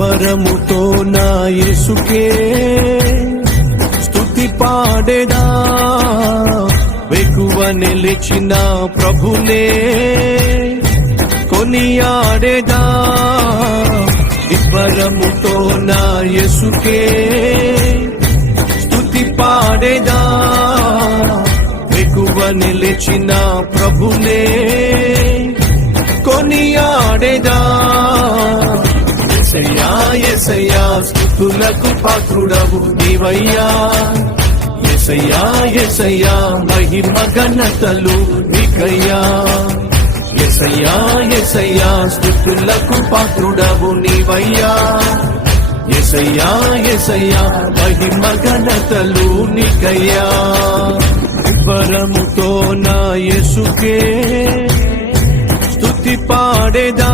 నిబ్బరముతో నా యేసుకే స్తుతి పాడేదా, వెకువ నిలిచిన ప్రభునే కొనియాడేదా. నిబ్బరముతో నా యేసుకే స్తుతి పాడేదా, వెకువ నిలిచిన ప్రభునే కొనియాడేదా. యేసయ్యా యేసయ్యా స్తుతులకు పాత్రుడవు నీవయ్యా. యేసయ్యా యేసయ్యా మహిమ ఘనతలు నీకయ్యా. యేసయ్యా యేసయ్యా స్తుతులకు పాత్రుడవు నీవయ్యా. యేసయ్యా యేసయ్యా మహిమ ఘనతలు నీకయ్యా. నిబ్బరముతో నా యేసుకే స్తుతి పాడేదా,